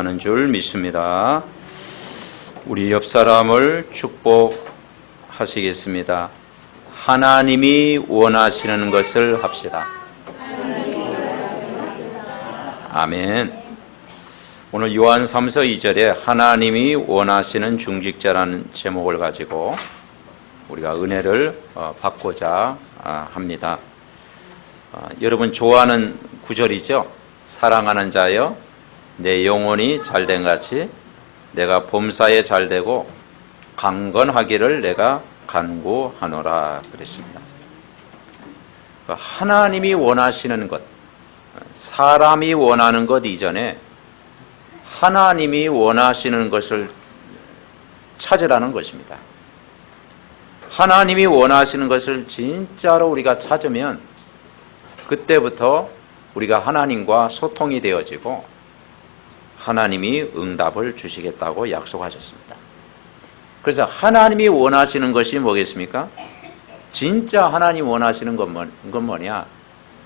하는 줄 믿습니다. 우리 옆 사람을 축복하시겠습니다. 하나님이 원하시는 것을 합시다. 아멘. 오늘 요한 3서 2절에 하나님이 원하시는 중직자라는 제목을 가지고 우리가 은혜를 받고자 합니다. 여러분 좋아하는 구절이죠. 사랑하는 자여 내 영혼이 잘된 같이 내가 범사에 잘되고 강건하기를 내가 간구하노라 그랬습니다. 하나님이 원하시는 것, 사람이 원하는 것 이전에 하나님이 원하시는 것을 찾으라는 것입니다. 하나님이 원하시는 것을 진짜로 우리가 찾으면 그때부터 우리가 하나님과 소통이 되어지고 하나님이 응답을 주시겠다고 약속하셨습니다. 그래서 하나님이 원하시는 것이 뭐겠습니까? 진짜 하나님 원하시는 건 뭐냐?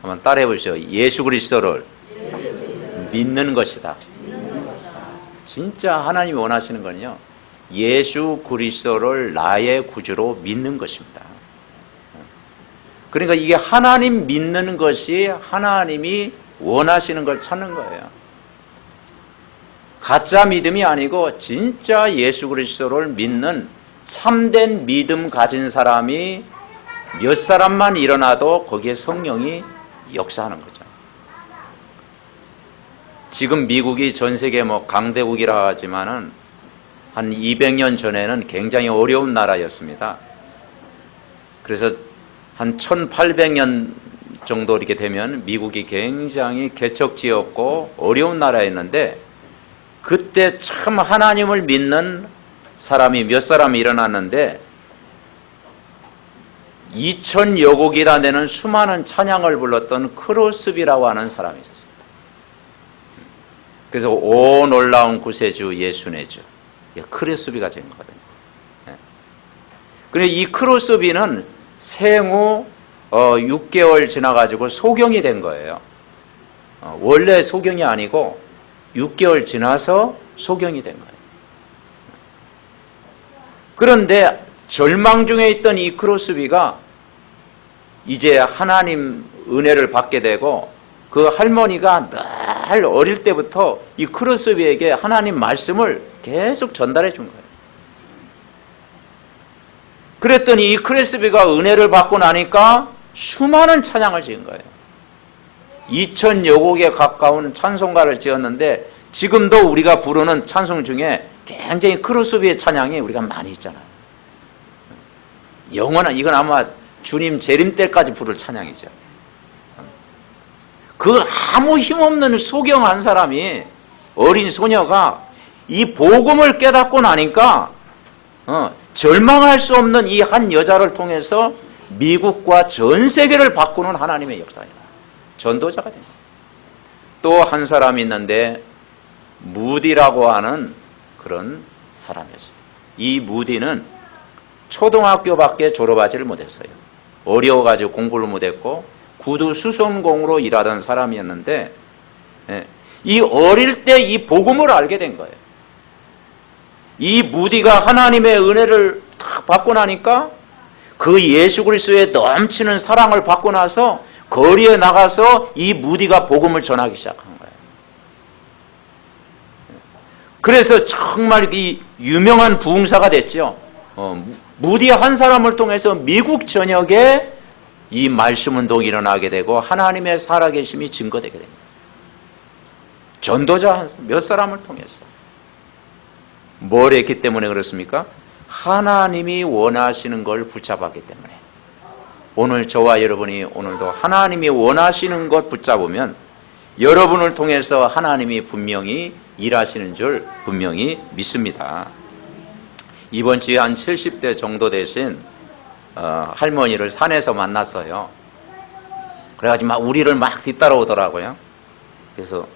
한번 따라해 보시죠. 예수 그리스도를 믿는 것이다. 진짜 하나님이 원하시는 건요, 예수 그리스도를 나의 구주로 믿는 것입니다. 그러니까 이게 하나님 믿는 것이 하나님이 원하시는 걸 찾는 거예요. 가짜 믿음이 아니고 진짜 예수 그리스도를 믿는 참된 믿음 가진 사람이 몇 사람만 일어나도 거기에 성령이 역사하는 거죠. 지금 미국이 전 세계 강대국이라 하지만은 한 200년 전에는 굉장히 어려운 나라였습니다. 그래서 한 1800년 정도 이렇게 되면 미국이 굉장히 개척지였고 어려운 나라였는데 그때 참 하나님을 믿는 사람이 몇 사람이 일어났는데 2000여 곡이나 되는 수많은 찬양을 불렀던 크로스비라고 하는 사람이 있었습니다. 그래서 오 놀라운 구세주 예수네 주, 크로스비가 된 거거든요. 그런데 이 크로스비는 생후 6개월 지나가지고 소경이 된 거예요. 원래 소경이 아니고 6개월 지나서 소경이 된 거예요. 그런데 절망 중에 있던 이 크로스비가 이제 하나님 은혜를 받게 되고 그 할머니가 늘 어릴 때부터 이 크로스비에게 하나님 말씀을 계속 전달해 준 거예요. 그랬더니 이 크로스비가 은혜를 받고 나니까 수많은 찬양을 지은 거예요. 2000여 곡에 가까운 찬송가를 지었는데 지금도 우리가 부르는 찬송 중에 굉장히 크로스비의 찬양이 우리가 많이 있잖아요. 영원한, 이건 아마 주님 재림 때까지 부를 찬양이죠. 그 아무 힘없는 소경한 사람이, 어린 소녀가 이 복음을 깨닫고 나니까 절망할 수 없는 이 한 여자를 통해서 미국과 전 세계를 바꾸는 하나님의 역사예요. 전도자가 됩니다. 또 한 사람이 있는데 무디라고 하는 그런 사람이었어요. 이 무디는 초등학교밖에 졸업하지를 못했어요. 어려워가지고 공부를 못했고 구두 수선공으로 일하던 사람이었는데 이 어릴 때 이 복음을 알게 된 거예요. 이 무디가 하나님의 은혜를 탁 받고 나니까 그 예수 그리스도의 넘치는 사랑을 받고 나서 거리에 나가서 이 무디가 복음을 전하기 시작한 거예요. 그래서 정말 이 유명한 부흥사가 됐죠. 무디 한 사람을 통해서 미국 전역에 이 말씀 운동이 일어나게 되고 하나님의 살아계심이 증거되게 됩니다. 전도자 몇 사람을 통해서. 뭘 했기 때문에 그렇습니까? 하나님이 원하시는 걸 붙잡았기 때문에. 오늘 저와 여러분이 오늘도 하나님이 원하시는 것 붙잡으면 여러분을 통해서 하나님이 분명히 일하시는 줄 분명히 믿습니다. 이번 주에 한 70대 정도 되신 할머니를 산에서 만났어요. 그래가지고 막 우리를 막 뒤따라오더라고요. 그래서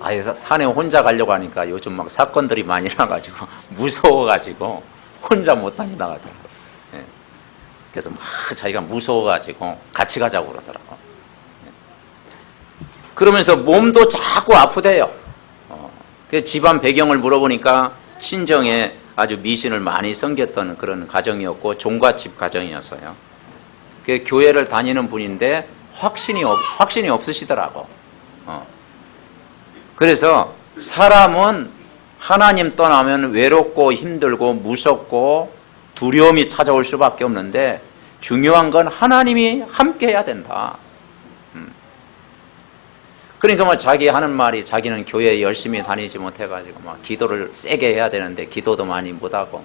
아예 산에 혼자 가려고 하니까 요즘 막 사건들이 많이 나가지고 무서워가지고 혼자 못 다니다가더라고요. 그래서 막 자기가 무서워가지고 같이 가자고 그러더라고요. 그러면서 몸도 자꾸 아프대요. 그 집안 배경을 물어보니까 친정에 아주 미신을 많이 섬겼던 그런 가정이었고 종갓집 가정이었어요. 그 교회를 다니는 분인데 확신이 없으시더라고. 그래서 사람은 하나님 떠나면 외롭고 힘들고 무섭고 두려움이 찾아올 수밖에 없는데 중요한 건 하나님이 함께 해야 된다. 그러니까 뭐 자기 하는 말이 자기는 교회에 열심히 다니지 못해가지고 막 기도를 세게 해야 되는데 기도도 많이 못하고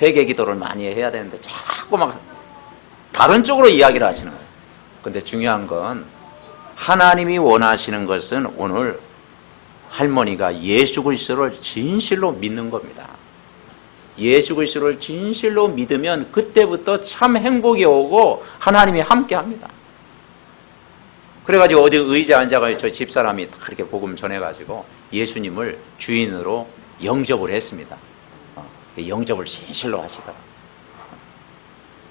회개 기도를 많이 해야 되는데 자꾸 막 다른 쪽으로 이야기를 하시는 거예요. 근데 중요한 건 하나님이 원하시는 것은 오늘 할머니가 예수 그리스도를 진실로 믿는 겁니다. 예수 그리스도를 진실로 믿으면 그때부터 참 행복이 오고 하나님이 함께 합니다. 그래가지고 어디 의자에 앉아가지고 저 집사람이 그렇게 복음 전해가지고 예수님을 주인으로 영접을 했습니다. 영접을 진실로 하시더라.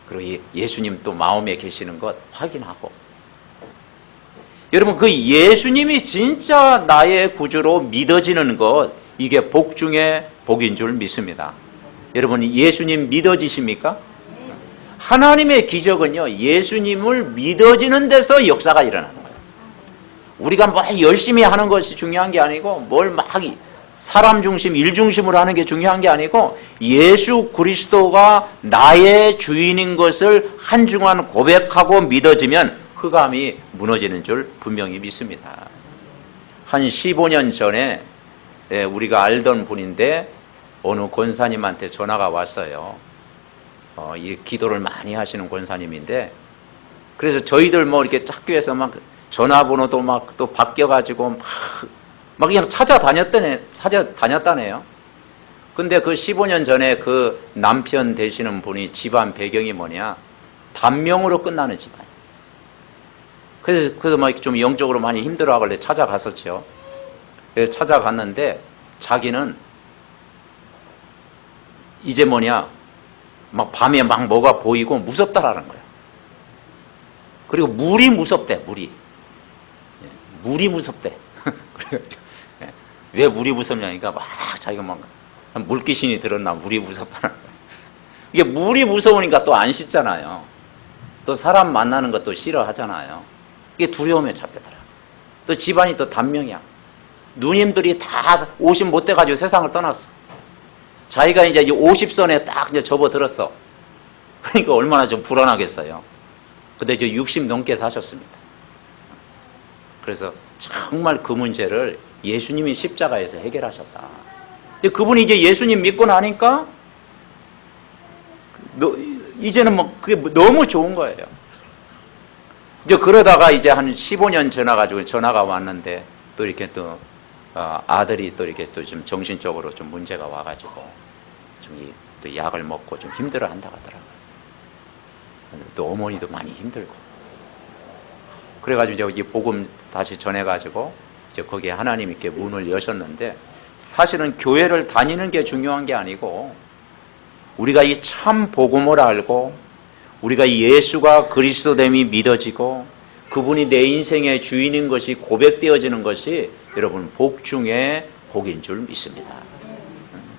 그리고 예수님 또 마음에 계시는 것 확인하고. 여러분, 그 예수님이 진짜 나의 구주로 믿어지는 것, 이게 복 중에 복인 줄 믿습니다. 여러분, 예수님 믿어지십니까? 하나님의 기적은요, 예수님을 믿어지는 데서 역사가 일어나는 거예요. 우리가 뭐 열심히 하는 것이 중요한 게 아니고 뭘 막 사람 중심, 일 중심으로 하는 게 중요한 게 아니고 예수 그리스도가 나의 주인인 것을 한중한 고백하고 믿어지면 흑암이 무너지는 줄 분명히 믿습니다. 한 15년 전에 우리가 알던 분인데 어느 권사님한테 전화가 왔어요. 이 기도를 많이 하시는 권사님인데, 그래서 저희들 뭐 이렇게 학교에서 막 전화번호도 막 또 바뀌어가지고 막 그냥 찾아다녔다네요. 근데 그 15년 전에 그 남편 되시는 분이 집안 배경이 뭐냐, 단명으로 끝나는 집안. 그래서 막 좀 영적으로 많이 힘들어하길래 찾아갔었죠. 그래서 찾아갔는데 자기는 이제 뭐냐, 막 밤에 막 뭐가 보이고 무섭다라는 거예요. 그리고 물이 무섭대, 물이. 물이 무섭대. 왜 물이 무섭냐니까 막 자기가 막 물귀신이 들었나 물이 무섭다는 거예요. 이게 물이 무서우니까 또 안 씻잖아요. 또 사람 만나는 것도 싫어하잖아요. 이게 두려움에 잡히더라. 또 집안이 또 단명이야. 누님들이 다 50 못 돼가지고 세상을 떠났어. 자기가 이제 50선에 딱 이제 접어들었어. 그러니까 얼마나 좀 불안하겠어요. 근데 이제 60 넘게 사셨습니다. 그래서 정말 그 문제를 예수님이 십자가에서 해결하셨다. 근데 그분이 이제 예수님 믿고 나니까 이제는 뭐 그게 너무 좋은 거예요. 이제 그러다가 이제 한 15년 지나가지고 전화가 왔는데 또 이렇게 또 아들이 또 이렇게 또 좀 정신적으로 좀 문제가 와가지고 좀 또 약을 먹고 좀 힘들어 한다 하더라고요. 또 어머니도 많이 힘들고. 그래가지고 이제 이 복음 다시 전해가지고 이제 거기에 하나님 있게 문을 여셨는데, 사실은 교회를 다니는 게 중요한 게 아니고 우리가 이 참 복음을 알고 우리가 예수가 그리스도됨이 믿어지고 그분이 내 인생의 주인인 것이 고백되어지는 것이 여러분 복 중에 복인 줄 믿습니다.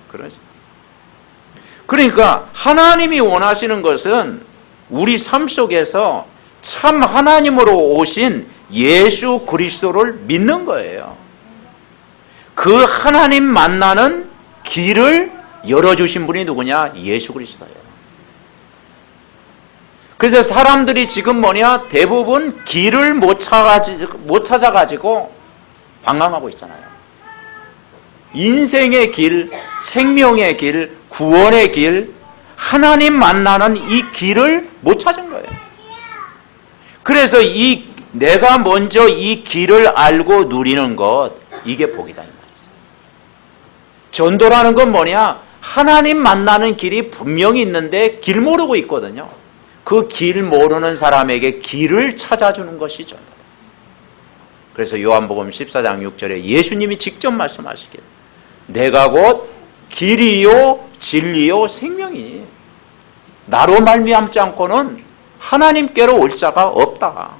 그러죠. 그러니까 하나님이 원하시는 것은 우리 삶 속에서 참 하나님으로 오신 예수 그리스도를 믿는 거예요. 그 하나님 만나는 길을 열어주신 분이 누구냐? 예수 그리스도예요. 그래서 사람들이 지금 뭐냐? 대부분 길을 못 찾아가지고 방황하고 있잖아요. 인생의 길, 생명의 길, 구원의 길, 하나님 만나는 이 길을 못 찾은 거예요. 그래서 내가 먼저 이 길을 알고 누리는 것, 이게 복이다 이 말이죠. 전도라는 건 뭐냐? 하나님 만나는 길이 분명히 있는데 길 모르고 있거든요. 그 길 모르는 사람에게 길을 찾아주는 것이 전도다. 그래서 요한복음 14장 6절에 예수님이 직접 말씀하시길, 내가 곧 길이요 진리요 생명이니 나로 말미암지 않고는 하나님께로 올 자가 없다.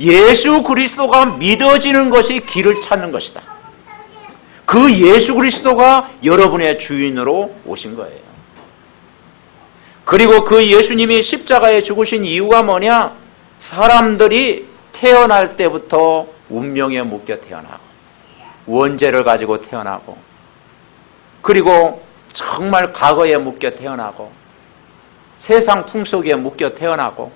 예수 그리스도가 믿어지는 것이 길을 찾는 것이다. 그 예수 그리스도가 여러분의 주인으로 오신 거예요. 그리고 그 예수님이 십자가에 죽으신 이유가 뭐냐? 사람들이 태어날 때부터 운명에 묶여 태어나고 원죄를 가지고 태어나고 그리고 정말 과거에 묶여 태어나고 세상 풍속에 묶여 태어나고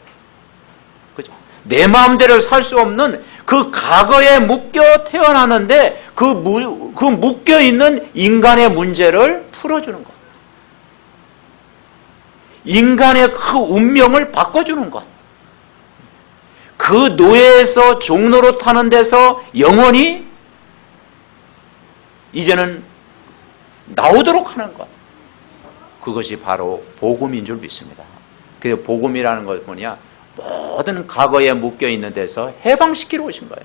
그죠? 내 마음대로 살 수 없는 그 과거에 묶여 태어나는데 그 묶여 있는 인간의 문제를 풀어주는 것. 인간의 그 운명을 바꿔주는 것. 그 노예에서 종로로 타는 데서 영원히 이제는 나오도록 하는 것. 그것이 바로 복음인 줄 믿습니다. 그래서 복음이라는 것 뭐냐? 모든 과거에 묶여 있는 데서 해방시키러 오신 거예요.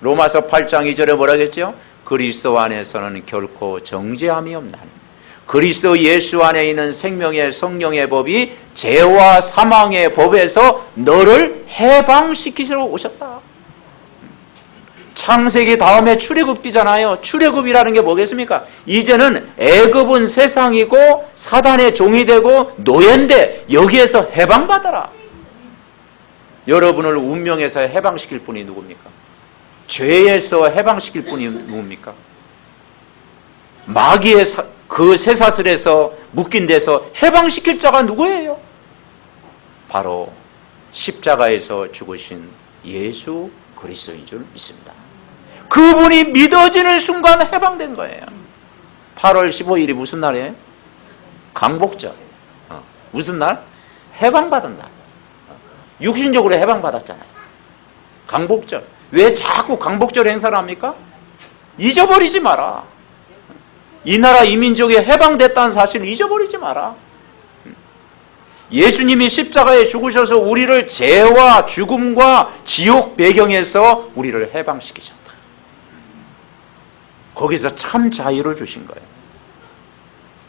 로마서 8장 2절에 뭐라 했죠? 그리스도 안에서는 결코 정죄함이 없나니 그리스도 예수 안에 있는 생명의 성령의 법이 죄와 사망의 법에서 너를 해방시키시러 오셨다. 창세기 다음에 출애굽기잖아요. 출애굽이라는 게 뭐겠습니까? 이제는 애굽은 세상이고 사단의 종이 되고 노예인데 여기에서 해방받아라. 여러분을 운명에서 해방시킬 분이 누굽니까? 죄에서 해방시킬 분이 누굽니까? 마귀의 그 쇠사슬에서 묶인 데서 해방시킬 자가 누구예요? 바로 십자가에서 죽으신 예수 그리스도인 줄 믿습니다. 그분이 믿어지는 순간 해방된 거예요. 8월 15일이 무슨 날이에요? 강복절. 무슨 날? 해방받은 날. 육신적으로 해방받았잖아요. 강복절. 왜 자꾸 강복절 행사를 합니까? 잊어버리지 마라. 이 나라 이 민족이 해방됐다는 사실을 잊어버리지 마라. 예수님이 십자가에 죽으셔서 우리를 죄와 죽음과 지옥 배경에서 우리를 해방시키셨다. 거기서 참 자유를 주신 거예요.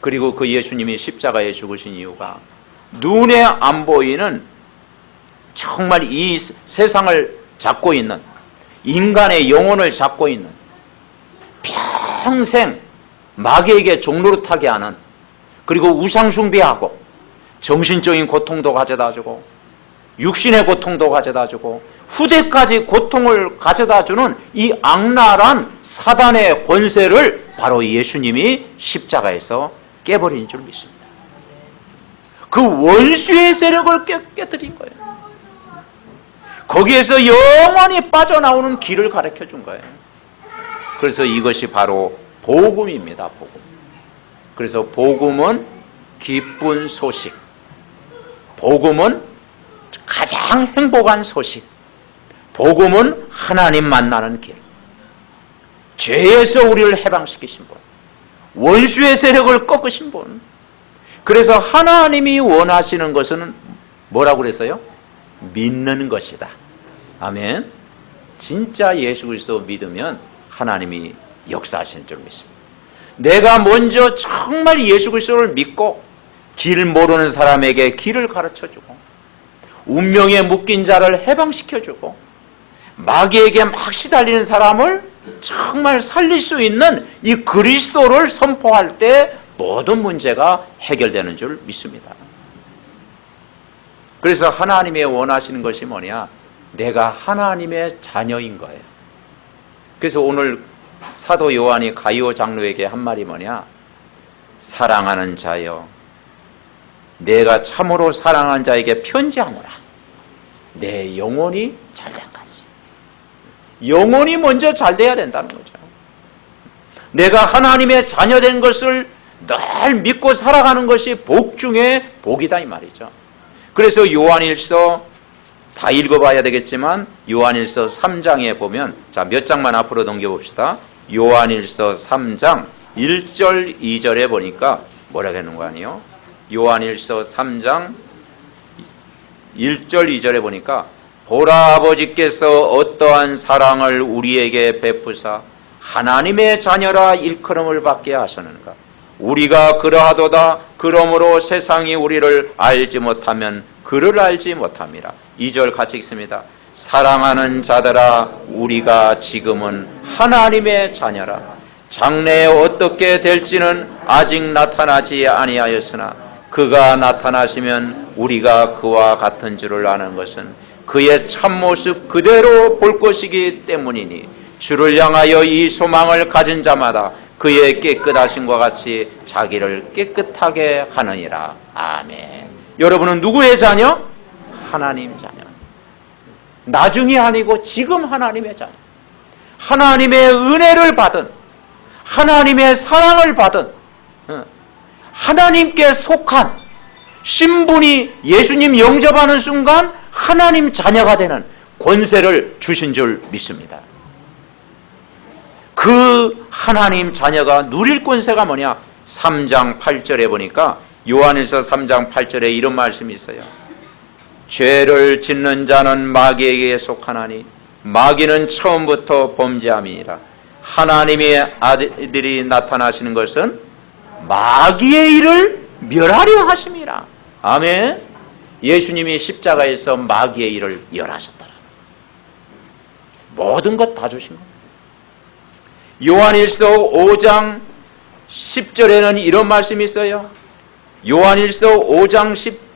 그리고 그 예수님이 십자가에 죽으신 이유가 눈에 안 보이는 정말 이 세상을 잡고 있는 인간의 영혼을 잡고 있는 평생 마귀에게 종노릇하게 하는 그리고 우상숭배하고 정신적인 고통도 가져다주고 육신의 고통도 가져다주고 후대까지 고통을 가져다주는 이 악랄한 사단의 권세를 바로 예수님이 십자가에서 깨버린 줄 믿습니다. 그 원수의 세력을 깨뜨린 거예요. 거기에서 영원히 빠져나오는 길을 가르쳐 준 거예요. 그래서 이것이 바로 복음입니다. 복음. 그래서 복음은 기쁜 소식. 복음은 가장 행복한 소식. 복음은 하나님 만나는 길. 죄에서 우리를 해방시키신 분. 원수의 세력을 꺾으신 분. 그래서 하나님이 원하시는 것은 뭐라고 그랬어요? 믿는 것이다. 아멘. 진짜 예수 그리스도 믿으면 하나님이 역사하시는 줄 믿습니다. 내가 먼저 정말 예수 그리스도를 믿고 길 모르는 사람에게 길을 가르쳐주고 운명에 묶인 자를 해방시켜주고 마귀에게 막 시달리는 사람을 정말 살릴 수 있는 이 그리스도를 선포할 때 모든 문제가 해결되는 줄 믿습니다. 그래서 하나님의 원하시는 것이 뭐냐? 내가 하나님의 자녀인 거예요. 그래서 오늘 사도 요한이 가이오 장로에게 한 말이 뭐냐? 사랑하는 자여, 내가 참으로 사랑하는 자에게 편지하노라. 내 영혼이 잘된 거지. 영혼이 먼저 잘 돼야 된다는 거죠. 내가 하나님의 자녀된 것을 늘 믿고 살아가는 것이 복 중에 복이다 이 말이죠. 그래서 요한일서 다 읽어봐야 되겠지만 요한일서 3장에 보면 자, 몇 장만 앞으로 넘겨봅시다. 요한일서 3장 1절 2절에 보니까 뭐라고 하는 거 아니에요? 요한일서 3장 1절 2절에 보니까 보라 아버지께서 어떠한 사랑을 우리에게 베푸사 하나님의 자녀라 일컬음을 받게 하셨는가. 우리가 그러하도다. 그러므로 세상이 우리를 알지 못하면 그를 알지 못함이라. 2절 같이 읽습니다. 사랑하는 자들아, 우리가 지금은 하나님의 자녀라. 장래에 어떻게 될지는 아직 나타나지 아니하였으나 그가 나타나시면 우리가 그와 같은 줄을 아는 것은 그의 참모습 그대로 볼 것이기 때문이니 주를 향하여 이 소망을 가진 자마다 그의 깨끗하심과 같이 자기를 깨끗하게 하느니라. 아멘. 여러분은 누구의 자녀? 하나님 자녀. 나중이 아니고 지금 하나님의 자녀. 하나님의 은혜를 받은, 하나님의 사랑을 받은, 하나님께 속한 신분이 예수님 영접하는 순간 하나님 자녀가 되는 권세를 주신 줄 믿습니다. 그 하나님 자녀가 누릴 권세가 뭐냐? 3장 8절에 보니까 요한일서 3장 8절에 이런 말씀이 있어요. 죄를 짓는 자는 마귀에게 속하나니 마귀는 처음부터 범죄함이니라. 하나님의 아들이 나타나시는 것은 마귀의 일을 멸하려 하심이라. 아멘. 예수님이 십자가에서 마귀의 일을 멸하셨더라. 모든 것 다 주신 겁니다. 요한일서 5장 10절에는 이런 말씀이 있어요. 요한일서 5장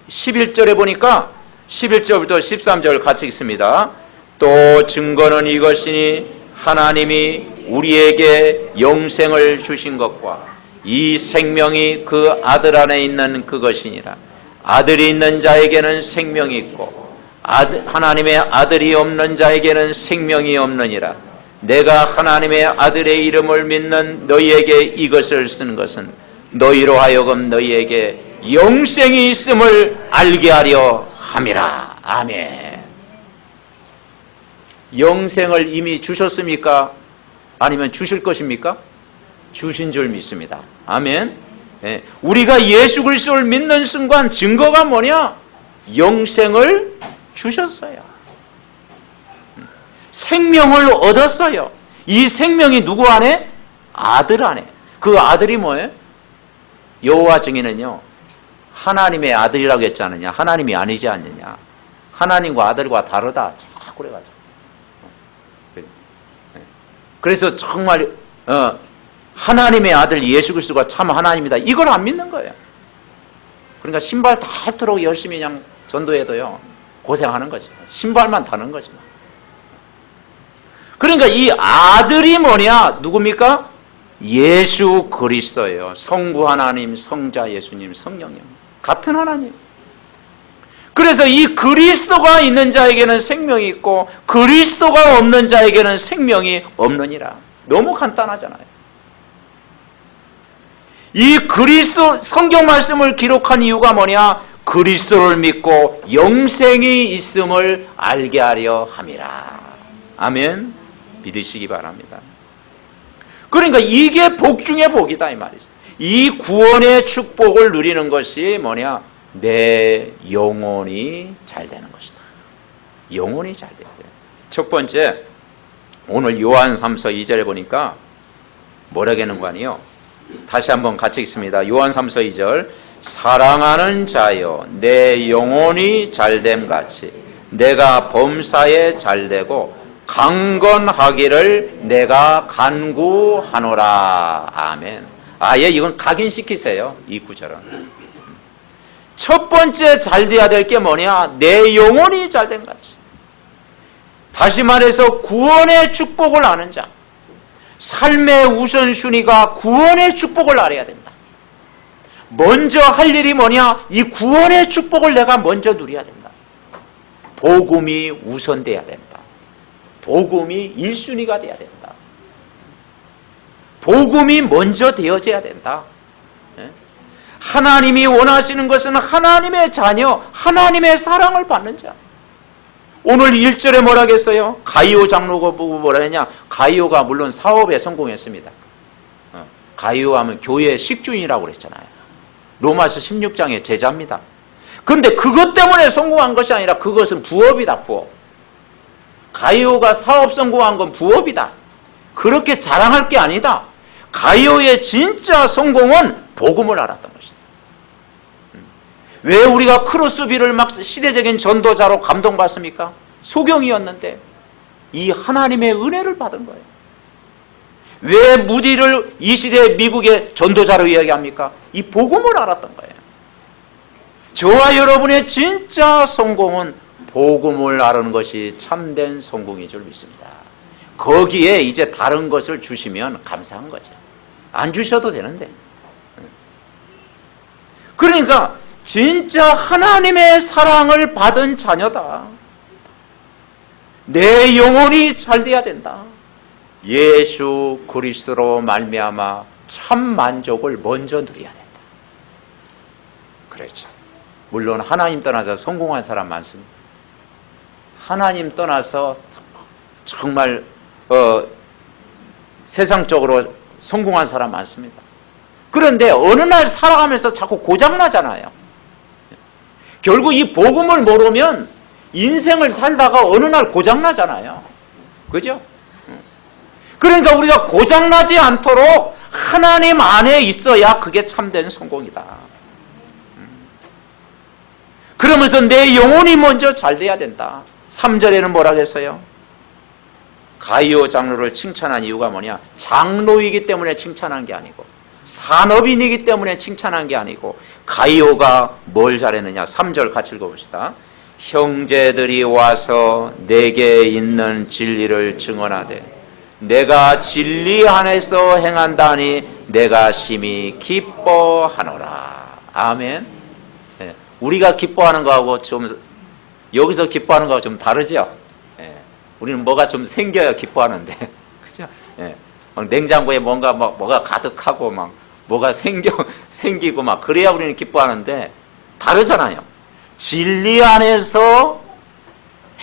11절에 보니까 11절부터 13절 같이 읽습니다. 또 증거는 이것이니 하나님이 우리에게 영생을 주신 것과 이 생명이 그 아들 안에 있는 그것이니라. 아들이 있는 자에게는 생명이 있고 하나님의 아들이 없는 자에게는 생명이 없느니라. 내가 하나님의 아들의 이름을 믿는 너희에게 이것을 쓴 것은 너희로 하여금 너희에게 영생이 있음을 알게 하려 함이라. 아멘. 영생을 이미 주셨습니까? 아니면 주실 것입니까? 주신 줄 믿습니다. 아멘. 예. 우리가 예수 그리스도를 믿는 순간 증거가 뭐냐? 영생을 주셨어요. 생명을 얻었어요. 이 생명이 누구 안에? 아들 안에. 그 아들이 뭐예요? 여호와 증인은요, 하나님의 아들이라고 했지 않느냐? 하나님이 아니지 않느냐? 하나님과 아들과 다르다. 자꾸 그래가지고. 그래서 정말 하나님의 아들 예수 그리스도가 참 하나님이다. 이걸 안 믿는 거예요. 그러니까 신발 닳도록 열심히 그냥 전도해도요, 고생하는 거지. 신발만 타는 거지. 그러니까 이 아들이 뭐냐? 누굽니까? 예수 그리스도예요. 성부 하나님, 성자 예수님, 성령님. 같은 하나님. 그래서 이 그리스도가 있는 자에게는 생명이 있고 그리스도가 없는 자에게는 생명이 없느니라. 너무 간단하잖아요. 이 그리스도 성경 말씀을 기록한 이유가 뭐냐? 그리스도를 믿고 영생이 있음을 알게 하려 함이라. 아멘. 믿으시기 바랍니다. 그러니까 이게 복 중의 복이다 이 말이죠. 이 구원의 축복을 누리는 것이 뭐냐? 내 영혼이 잘 되는 것이다. 영혼이 잘 돼야 돼요. 첫 번째, 오늘 요한 3서 2절에 보니까 뭐라겠는 거 아니에요? 다시 한번 같이 읽습니다. 요한 3서 2절. 사랑하는 자여, 내 영혼이 잘됨 같이 내가 범사에 잘되고 강건하기를 내가 간구하노라. 아멘. 아예 이건 각인시키세요. 이 구절은. 첫 번째 잘 돼야 될 게 뭐냐? 내 영혼이 잘된 같이. 다시 말해서 구원의 축복을 아는 자. 삶의 우선순위가 구원의 축복을 알아야 된다. 먼저 할 일이 뭐냐? 이 구원의 축복을 내가 먼저 누려야 된다. 복음이 우선돼야 된다. 복음이 1순위가 돼야 된다. 복음이 먼저 되어져야 된다. 하나님이 원하시는 것은 하나님의 자녀, 하나님의 사랑을 받는 자. 오늘 1절에 뭐라겠어요? 가이오 장로가 보고 뭐라 했냐? 가이오가 물론 사업에 성공했습니다. 가이오 하면 교회의 식주인이라고 그랬잖아요. 로마서 16장의 제자입니다. 그런데 그것 때문에 성공한 것이 아니라 그것은 부업이다, 부업. 가이오가 사업 성공한 건 부업이다. 그렇게 자랑할 게 아니다. 가이오의 진짜 성공은 복음을 알았던 것이다. 왜 우리가 크로스비를 막 시대적인 전도자로 감동받습니까? 소경이었는데 이 하나님의 은혜를 받은 거예요. 왜 무디를 이 시대 미국의 전도자로 이야기합니까? 이 복음을 알았던 거예요. 저와 여러분의 진짜 성공은 복음을 아는 것이 참된 성공인 줄 믿습니다. 거기에 이제 다른 것을 주시면 감사한 거죠. 안 주셔도 되는데. 그러니까 진짜 하나님의 사랑을 받은 자녀다. 내 영혼이 잘 돼야 된다. 예수 그리스도로 말미암아 참 만족을 먼저 누려야 된다. 그렇죠. 물론 하나님 떠나서 성공한 사람 많습니다. 하나님 떠나서 정말 세상적으로 성공한 사람 많습니다. 그런데 어느 날 살아가면서 자꾸 고장나잖아요. 결국 이 복음을 모르면 인생을 살다가 어느 날 고장나잖아요. 그죠? 그러니까 우리가 고장나지 않도록 하나님 안에 있어야 그게 참된 성공이다. 그러면서 내 영혼이 먼저 잘 돼야 된다. 3절에는 뭐라 했어요? 가이오 장로를 칭찬한 이유가 뭐냐? 장로이기 때문에 칭찬한 게 아니고 산업인이기 때문에 칭찬한 게 아니고 가이오가 뭘 잘했느냐? 3절 같이 읽어봅시다. 형제들이 와서 내게 있는 진리를 증언하되 내가 진리 안에서 행한다니 내가 심히 기뻐하노라. 아멘. 네. 우리가 기뻐하는 거하고 좀 여기서 기뻐하는 거하고 좀 다르죠. 네. 우리는 뭐가 좀 생겨야 기뻐하는데, 그죠? 네. 막 냉장고에 뭔가 막 뭐가 가득하고 막 뭐가 생기고 막 그래야 우리는 기뻐하는데 다르잖아요. 진리 안에서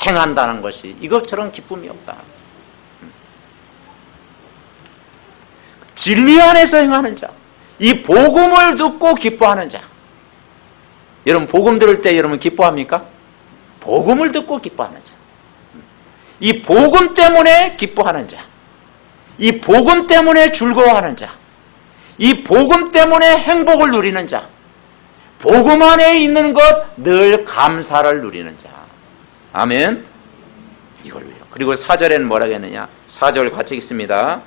행한다는 것이 이것처럼 기쁨이 없다. 진리 안에서 행하는 자, 이 복음을 듣고 기뻐하는 자. 여러분 복음 들을 때 여러분 기뻐합니까? 복음을 듣고 기뻐하는 자. 이 복음 때문에 기뻐하는 자. 이 복음 때문에 즐거워하는 자. 이 복음 때문에 행복을 누리는 자. 복음 안에 있는 것 늘 감사를 누리는 자. 아멘. 이걸요. 그리고 4절에는 뭐라고 했느냐? 4절 같이 읽습니다.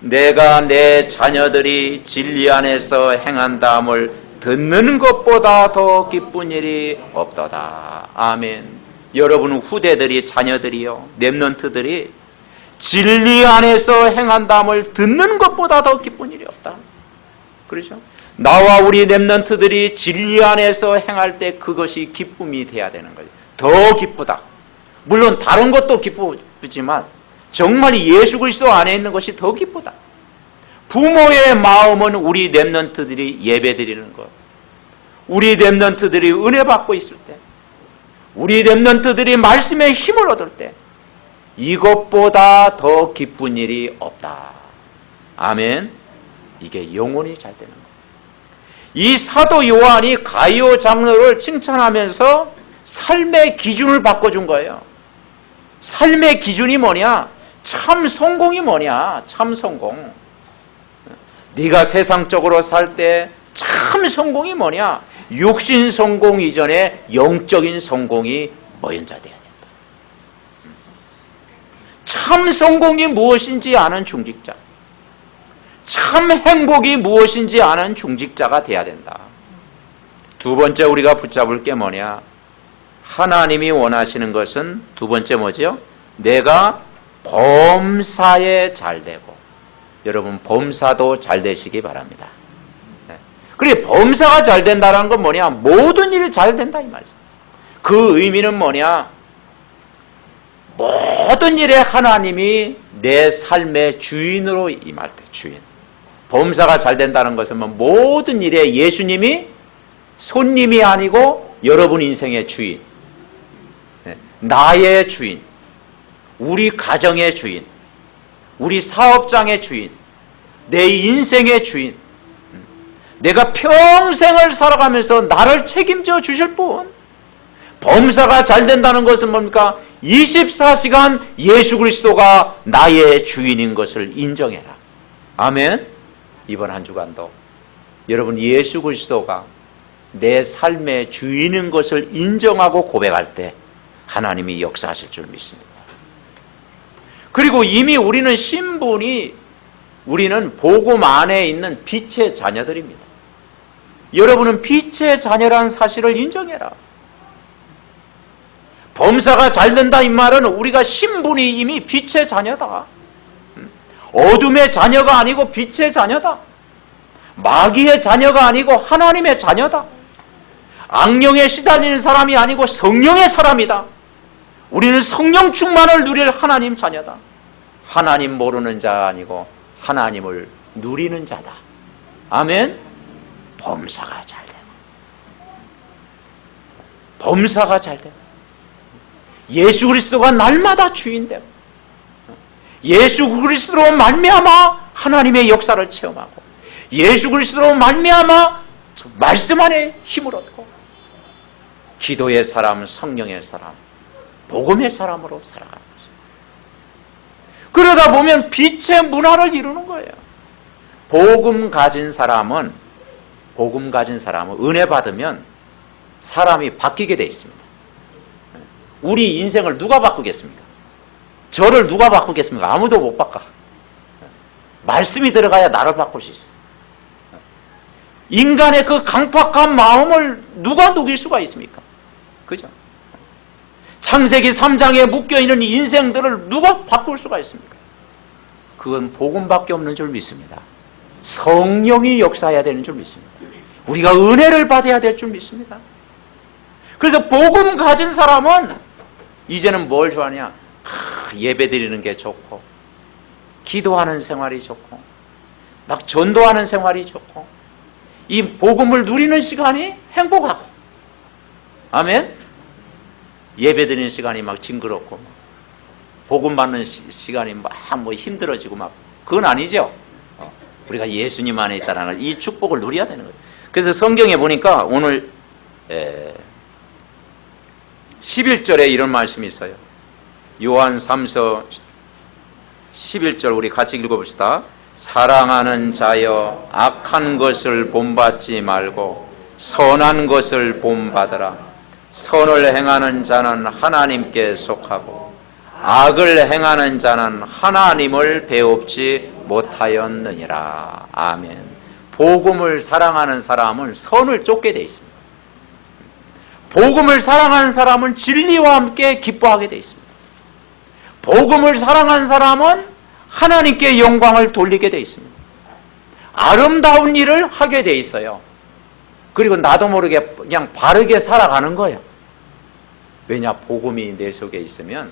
내가 내 자녀들이 진리 안에서 행한다함을 듣는 것보다 더 기쁜 일이 없도다. 아멘. 여러분 후대들이 자녀들이요 렘넌트들이 진리 안에서 행한다함을 듣는 것보다 더 기쁜 일이 없다. 그렇죠? 나와 우리 렘넌트들이 진리 안에서 행할 때 그것이 기쁨이 돼야 되는 거죠. 더 기쁘다. 물론 다른 것도 기쁘지만 정말 예수 그리스도 안에 있는 것이 더 기쁘다. 부모의 마음은 우리 렘넌트들이 예배드리는 것, 우리 렘넌트들이 은혜 받고 있을 때, 우리 렘넌트들이 말씀의 힘을 얻을 때 이것보다 더 기쁜 일이 없다. 아멘. 이게 영혼이 잘 되는 거예요. 이 사도 요한이 가이오 장로를 칭찬하면서 삶의 기준을 바꿔준 거예요. 삶의 기준이 뭐냐? 참 성공이 뭐냐? 참 성공. 네가 세상적으로 살 때 참 성공이 뭐냐? 육신 성공 이전에 영적인 성공이 먼저 돼야 된다. 참 성공이 무엇인지 아는 중직자, 참 행복이 무엇인지 아는 중직자가 돼야 된다. 두 번째 우리가 붙잡을 게 뭐냐? 하나님이 원하시는 것은 두 번째 뭐죠? 내가 범사에 잘 되고, 여러분 범사도 잘 되시기 바랍니다. 그래 범사가 잘 된다는 건 뭐냐? 모든 일이 잘 된다 이 말이죠. 그 의미는 뭐냐? 모든 일에 하나님이 내 삶의 주인으로 임할 때 주인. 범사가 잘 된다는 것은 뭐 모든 일에 예수님이 손님이 아니고 여러분 인생의 주인, 나의 주인, 우리 가정의 주인, 우리 사업장의 주인, 내 인생의 주인, 내가 평생을 살아가면서 나를 책임져 주실 분. 범사가 잘 된다는 것은 뭡니까? 24시간 예수 그리스도가 나의 주인인 것을 인정해라. 아멘. 이번 한 주간도 여러분 예수 그리스도가 내 삶의 주인인 것을 인정하고 고백할 때 하나님이 역사하실 줄 믿습니다. 그리고 이미 우리는 신분이 우리는 복음 안에 있는 빛의 자녀들입니다. 여러분은 빛의 자녀라는 사실을 인정해라. 범사가 잘 된다 이 말은 우리가 신분이 이미 빛의 자녀다. 어둠의 자녀가 아니고 빛의 자녀다. 마귀의 자녀가 아니고 하나님의 자녀다. 악령에 시달리는 사람이 아니고 성령의 사람이다. 우리는 성령 충만을 누릴 하나님 자녀다. 하나님 모르는 자가 아니고 하나님을 누리는 자다. 아멘. 범사가 잘 되고, 범사가 잘 되고, 예수 그리스도가 날마다 주인 되고, 예수 그리스도로 말미암아 하나님의 역사를 체험하고, 예수 그리스도로 말미암아 말씀 안에 힘을 얻고, 기도의 사람, 성령의 사람, 복음의 사람으로 살아가는 것입니다. 그러다 보면 빛의 문화를 이루는 거예요. 복음 가진 사람은 은혜 받으면 사람이 바뀌게 돼 있습니다. 우리 인생을 누가 바꾸겠습니까? 저를 누가 바꾸겠습니까? 아무도 못 바꿔. 말씀이 들어가야 나를 바꿀 수 있어. 인간의 그 강팍한 마음을 누가 녹일 수가 있습니까? 그죠? 창세기 3장에 묶여있는 인생들을 누가 바꿀 수가 있습니까? 그건 복음밖에 없는 줄 믿습니다. 성령이 역사해야 되는 줄 믿습니다. 우리가 은혜를 받아야 될 줄 믿습니다. 그래서 복음 가진 사람은 이제는 뭘 좋아하냐? 예배 드리는 게 좋고, 기도하는 생활이 좋고, 막 전도하는 생활이 좋고, 이 복음을 누리는 시간이 행복하고, 아멘? 예배 드리는 시간이 막 징그럽고, 복음 받는 시간이 막 뭐 힘들어지고 막, 그건 아니죠. 우리가 예수님 안에 있다는 이 축복을 누려야 되는 거예요. 그래서 성경에 보니까 오늘 11절에 이런 말씀이 있어요. 요한 3서 11절 우리 같이 읽어봅시다. 사랑하는 자여 악한 것을 본받지 말고 선한 것을 본받으라. 선을 행하는 자는 하나님께 속하고 악을 행하는 자는 하나님을 배웁지 못하였느니라. 아멘. 복음을 사랑하는 사람은 선을 쫓게 돼 있습니다. 복음을 사랑하는 사람은 진리와 함께 기뻐하게 돼 있습니다. 복음을 사랑하는 사람은 하나님께 영광을 돌리게 돼 있습니다. 아름다운 일을 하게 돼 있어요. 그리고 나도 모르게 그냥 바르게 살아가는 거예요. 왜냐? 복음이 내 속에 있으면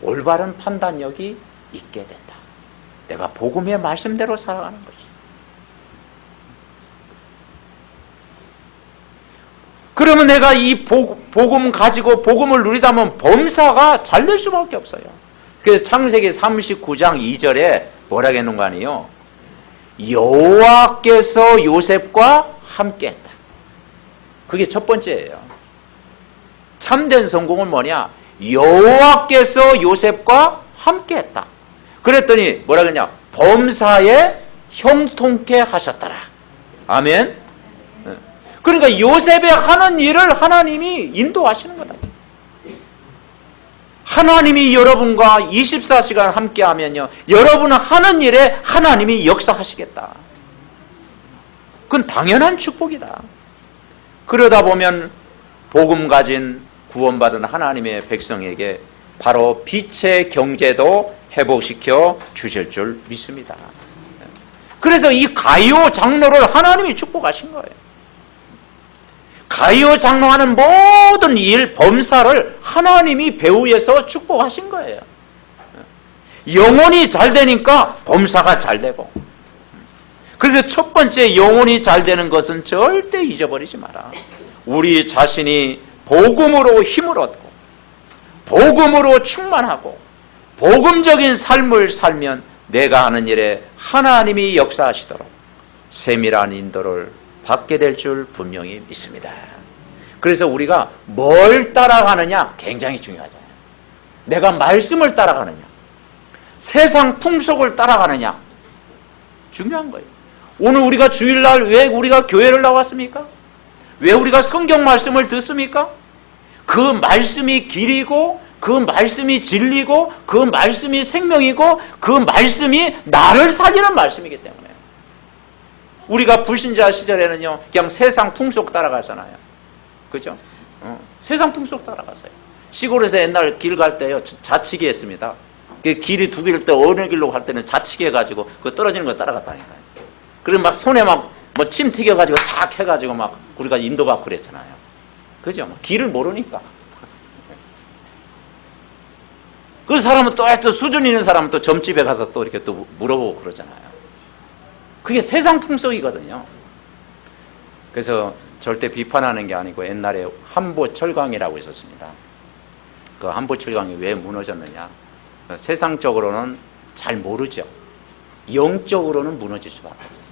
올바른 판단력이 있게 된다. 내가 복음의 말씀대로 살아가는 거지. 그러면 내가 이 복음 가지고 복음을 누리다면 범사가 잘 될 수밖에 없어요. 그래서 창세기 39장 2절에 뭐라고 했는 거 아니에요? 여호와께서 요셉과 함께했다. 그게 첫 번째예요. 참된 성공은 뭐냐? 여호와께서 요셉과 함께했다. 그랬더니 뭐라 그랬냐? 범사에 형통케 하셨더라. 아멘. 그러니까 요셉의 하는 일을 하나님이 인도하시는 거다. 하나님이 여러분과 24시간 함께하면요, 여러분은 하는 일에 하나님이 역사하시겠다. 그건 당연한 축복이다. 그러다 보면 복음 가진 구원받은 하나님의 백성에게 바로 빛의 경제도 회복시켜 주실 줄 믿습니다. 그래서 이 가이오 장로를 하나님이 축복하신 거예요. 가이오 장로하는 모든 일, 범사를 하나님이 배후에서 축복하신 거예요. 영혼이 잘 되니까 범사가 잘 되고, 그래서 첫 번째 영혼이 잘 되는 것은 절대 잊어버리지 마라. 우리 자신이 복음으로 힘을 얻고 복음으로 충만하고 복음적인 삶을 살면 내가 하는 일에 하나님이 역사하시도록 세밀한 인도를 받게 될 줄 분명히 믿습니다. 그래서 우리가 뭘 따라가느냐 굉장히 중요하잖아요. 내가 말씀을 따라가느냐, 세상 풍속을 따라가느냐, 중요한 거예요. 오늘 우리가 주일날 왜 우리가 교회를 나왔습니까? 왜 우리가 성경 말씀을 듣습니까? 그 말씀이 길이고 그 말씀이 진리고 그 말씀이 생명이고 그 말씀이 나를 살리는 말씀이기 때문에 우리가 불신자 시절에는요 그냥 세상 풍속 따라가잖아요. 그죠? 세상 풍속 따라갔어요. 시골에서 옛날 길 갈 때요 자치기 했습니다. 길이 두 길일 때 어느 길로 갈 때는 자치기 해가지고 그 떨어지는 거 따라갔다니까요. 그리고 막 손에 막 뭐 침 튀겨가지고 탁 해가지고 막 우리가 인도받고 그랬잖아요. 그죠? 길을 모르니까. 그 사람은 또 수준 있는 사람은 또 점집에 가서 또 이렇게 또 물어보고 그러잖아요. 그게 세상 풍속이거든요. 그래서 절대 비판하는 게 아니고 옛날에 한보철강이라고 있었습니다. 그 한보철강이 왜 무너졌느냐? 세상적으로는 잘 모르죠. 영적으로는 무너질 수밖에 없어요.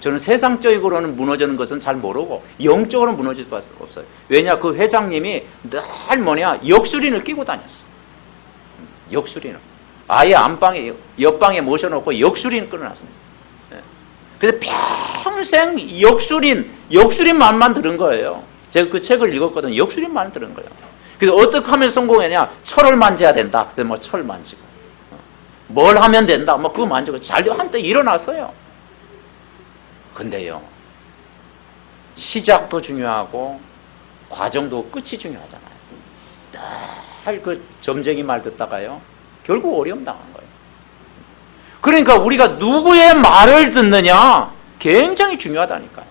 저는 세상적으로는 무너지는 것은 잘 모르고 영적으로는 무너질 수밖에 없어요. 왜냐? 그 회장님이 늘 역술인을 끼고 다녔어요. 역술인을. 아예 안방에 옆방에 모셔놓고 역술인 끊어놨습니다. 그래서 평생 역술인 말만 들은 거예요. 제가 그 책을 읽었거든요. 역술인 말 들은 거예요. 그래서 어떻게 하면 성공했냐? 철을 만져야 된다. 그래서 뭐 철 만지고. 뭘 하면 된다. 뭐 그거 만지고. 잘 한때 일어났어요. 근데요. 시작도 중요하고 과정도 끝이 중요하잖아요. 늘 그 점쟁이 말 듣다가요. 결국 어려움 당한 거예요. 그러니까 우리가 누구의 말을 듣느냐 굉장히 중요하다니까요.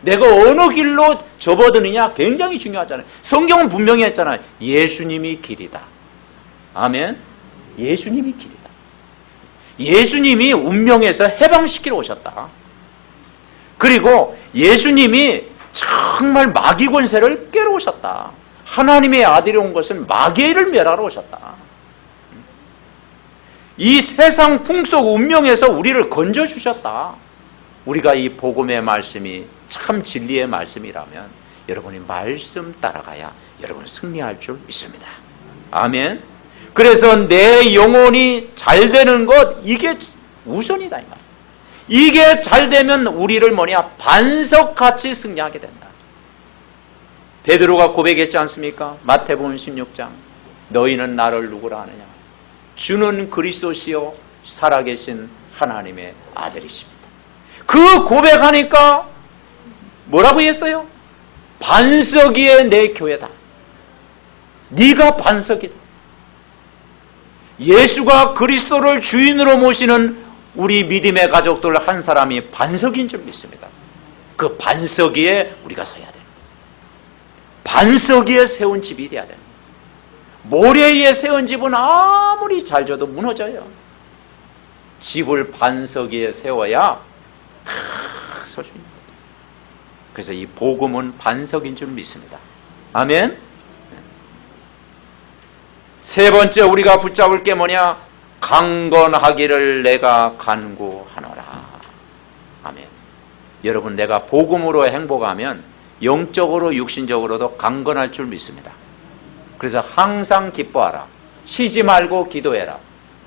내가 어느 길로 접어드느냐 굉장히 중요하잖아요. 성경은 분명히 했잖아요. 예수님이 길이다. 아멘. 예수님이 길이다. 예수님이 운명에서 해방시키러 오셨다. 그리고 예수님이 정말 마귀 권세를 깨러 오셨다. 하나님의 아들이 온 것은 마귀를 멸하러 오셨다. 이 세상 풍속 운명에서 우리를 건져주셨다. 우리가 이 복음의 말씀이 참 진리의 말씀이라면 여러분이 말씀 따라가야 여러분 승리할 줄 믿습니다. 아멘. 그래서 내 영혼이 잘 되는 것 이게 우선이다 이 말. 이게 잘 되면 우리를 반석같이 승리하게 된다. 베드로가 고백했지 않습니까? 마태복음 16장 너희는 나를 누구라 하느냐? 주는 그리스도시요 살아계신 하나님의 아들이십니다. 그 고백하니까 뭐라고 했어요? 반석 위에 내 교회다. 네가 반석이다. 예수가 그리스도를 주인으로 모시는 우리 믿음의 가족들 한 사람이 반석인 줄 믿습니다. 그 반석 위에 우리가 서야 됩니다. 반석 위에 세운 집이 돼야 됩니다. 모래 위에 세운 집은 아무리 잘 져도 무너져요. 집을 반석 위에 세워야 다 설 수 있는 거예요. 그래서 이 복음은 반석인 줄 믿습니다. 아멘. 세 번째 우리가 붙잡을 게 뭐냐? 강건하기를 내가 간구하노라. 아멘. 여러분 내가 복음으로 행복하면 영적으로 육신적으로도 강건할 줄 믿습니다. 그래서 항상 기뻐하라. 쉬지 말고 기도해라.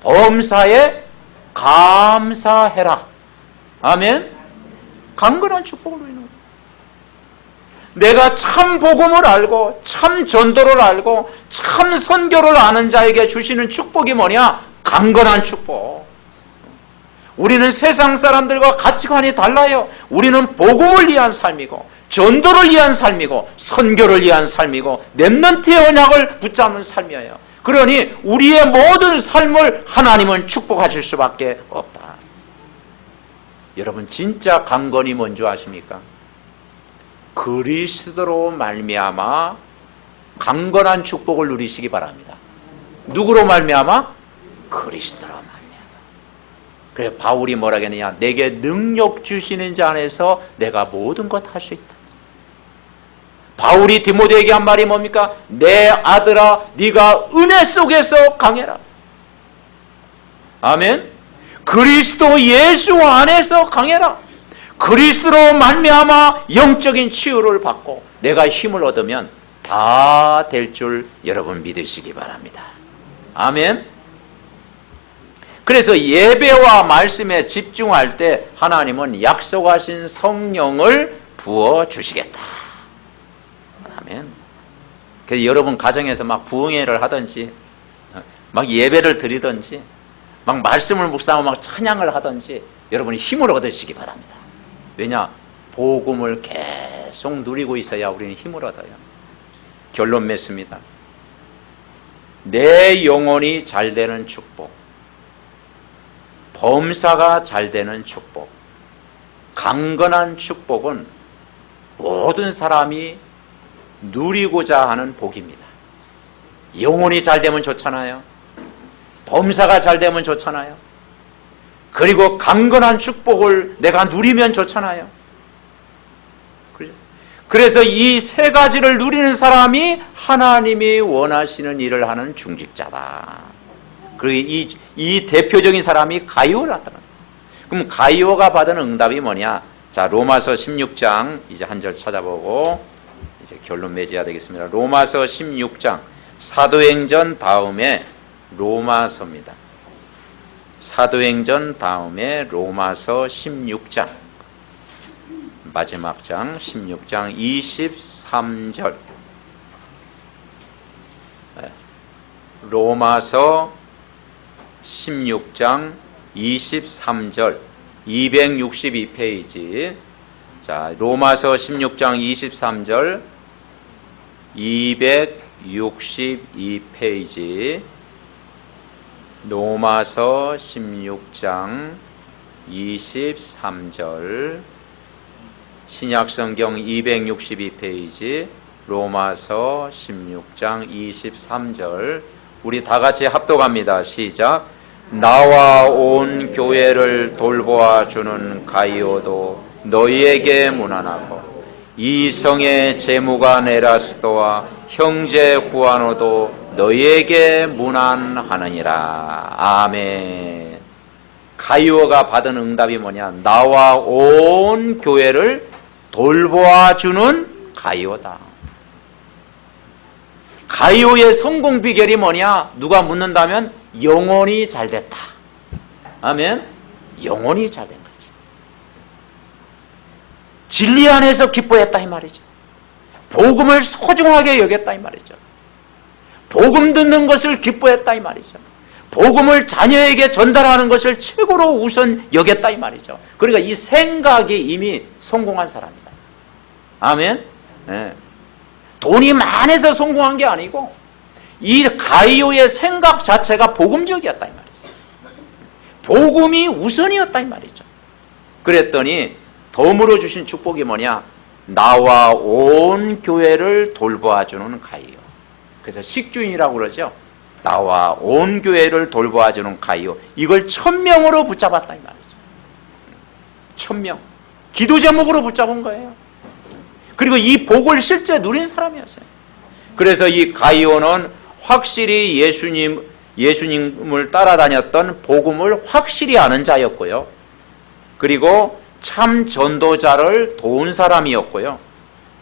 범사에 감사해라. 아멘. 강건한 축복을 누리는 거예요. 내가 참 복음을 알고 참 전도를 알고 참 선교를 아는 자에게 주시는 축복이 뭐냐? 강건한 축복. 우리는 세상 사람들과 가치관이 달라요. 우리는 복음을 위한 삶이고 전도를 위한 삶이고 선교를 위한 삶이고 렘넌트의 언약을 붙잡는 삶이에요. 그러니 우리의 모든 삶을 하나님은 축복하실 수밖에 없다. 여러분 진짜 강건이 뭔지 아십니까? 그리스도로 말미암아 강건한 축복을 누리시기 바랍니다. 누구로 말미암아? 그리스도로 말미암아. 그래서 바울이 뭐라 했느냐? 내게 능력 주시는 자 안에서 내가 모든 것 할 수 있다. 바울이 디모데에게 한 말이 뭡니까? 내 아들아 네가 은혜 속에서 강해라. 아멘. 그리스도 예수 안에서 강해라. 그리스도로 말미암아 영적인 치유를 받고 내가 힘을 얻으면 다 될 줄 여러분 믿으시기 바랍니다. 아멘. 그래서 예배와 말씀에 집중할 때 하나님은 약속하신 성령을 부어주시겠다. 아멘. 그래서 여러분 가정에서 막 부흥회를 하든지 막 예배를 드리든지 막 말씀을 묵상하고 막 찬양을 하든지 여러분이 힘을 얻으시기 바랍니다. 왜냐? 복음을 계속 누리고 있어야 우리는 힘을 얻어요. 결론 맺습니다. 내 영혼이 잘 되는 축복, 범사가 잘 되는 축복, 강건한 축복은 모든 사람이 누리고자 하는 복입니다. 영혼이 잘 되면 좋잖아요. 범사가 잘 되면 좋잖아요. 그리고 강건한 축복을 내가 누리면 좋잖아요. 그래서 이 세 가지를 누리는 사람이 하나님이 원하시는 일을 하는 중직자다. 그리고 이 대표적인 사람이 가이오라더라. 그럼 가이오가 받은 응답이 뭐냐? 자, 로마서 16장 이제 한 절 찾아보고 이제 결론 맺어야 되겠습니다. 로마서 16장, 사도행전 다음에 로마서입니다. 사도행전 다음에 로마서 16장, 마지막 장 16장 23절. 로마서 16장 23절 262페이지. 자, 로마서 16장 23절 262페이지. 로마서 16장 23절 신약성경 262페이지 로마서 16장 23절 우리 다같이 합독합니다. 시작. 나와 온 교회를 돌보아 주는 가이오도 너희에게 문안하고 이성의 제무가 네라스도와 형제 후아노도 너희에게 문안하느니라. 아멘. 가이오가 받은 응답이 뭐냐? 나와 온 교회를 돌보아 주는 가이오다. 가이오의 성공 비결이 뭐냐? 누가 묻는다면 영혼이 잘 됐다. 아멘. 영혼이 잘 된 거지. 진리 안에서 기뻐했다 이 말이죠. 복음을 소중하게 여겼다 이 말이죠. 복음 듣는 것을 기뻐했다 이 말이죠. 복음을 자녀에게 전달하는 것을 최고로 우선 여겼다 이 말이죠. 그러니까 이 생각이 이미 성공한 사람이다. 아멘. 네. 돈이 많아서 성공한 게 아니고 이 가이오의 생각 자체가 복음적이었다 이 말이죠. 복음이 우선이었다 이 말이죠. 그랬더니 덤으로 주신 축복이 뭐냐? 나와 온 교회를 돌보아주는 가이오. 그래서 식주인이라고 그러죠. 나와 온 교회를 돌보아주는 가이오. 이걸 1000명으로 붙잡았다 이 말이죠. 1000명. 기도 제목으로 붙잡은 거예요. 그리고 이 복을 실제 누린 사람이었어요. 그래서 이 가이오는 확실히 예수님을 따라다녔던 복음을 확실히 아는 자였고요. 그리고 참 전도자를 도운 사람이었고요.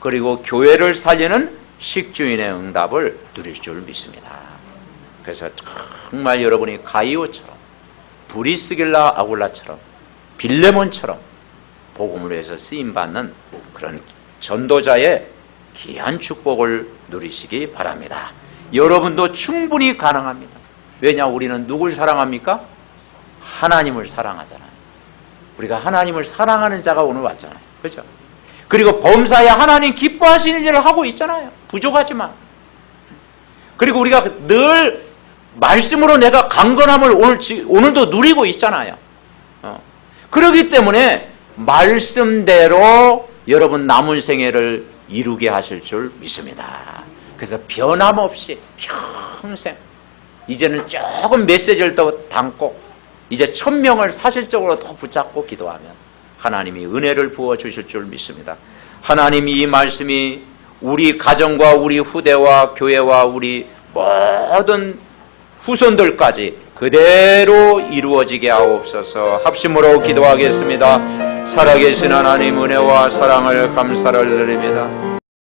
그리고 교회를 살리는 식주인의 응답을 누릴 줄 믿습니다. 그래서 정말 여러분이 가이오처럼 브리스길라 아굴라처럼 빌레몬처럼 복음을 위해서 쓰임받는 그런 전도자의 귀한 축복을 누리시기 바랍니다. 여러분도 충분히 가능합니다. 왜냐? 우리는 누굴 사랑합니까? 하나님을 사랑하잖아요. 우리가 하나님을 사랑하는 자가 오늘 왔잖아요. 그렇죠? 그리고 범사에 하나님 기뻐하시는 일을 하고 있잖아요. 부족하지만. 그리고 우리가 늘 말씀으로 내가 강건함을 오늘도 누리고 있잖아요. 그렇기 때문에 말씀대로 여러분 남은 생애를 이루게 하실 줄 믿습니다. 그래서 변함없이 평생 이제는 조금 메시지를 더 담고 이제 1000명을 사실적으로 더 붙잡고 기도하면 하나님이 은혜를 부어주실 줄 믿습니다. 하나님이 이 말씀이 우리 가정과 우리 후대와 교회와 우리 모든 후손들까지 그대로 이루어지게 하옵소서. 합심으로 기도하겠습니다. 살아계신 하나님 은혜와 사랑을 감사를 드립니다.